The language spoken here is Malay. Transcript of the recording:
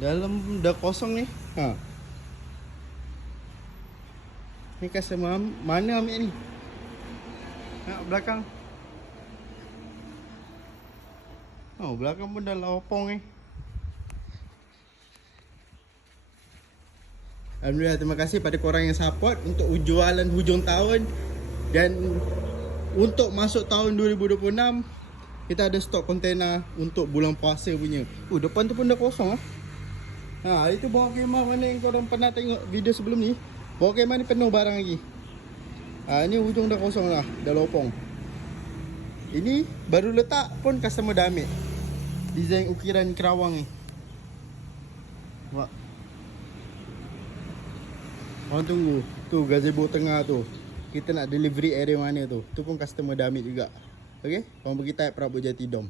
Dalam dah kosong ni. Ha. Ni customer mana ambil ni? Ha, belakang. Oh, belakang pun dah lopong ni. Alhamdulillah, terima kasih pada korang yang support untuk jualan hujung tahun. Dan untuk masuk tahun 2026, kita ada stok kontena untuk bulan puasa punya. Depan tu pun dah kosong lah. Ha, hari tu bawa kemah mana yang korang pernah tengok video sebelum ni. Bawa kemah ni penuh barang lagi. Ha, ni hujung dah kosong lah, dah lopong. Ini baru letak pun customer dah ambil. Design ukiran kerawang ni. Nampak? Orang tunggu. Tu gazebo tengah tu. Kita nak delivery area mana tu. Tu pun customer dah ambil juga. Okay, korang pergi type Prabu Jati Dom.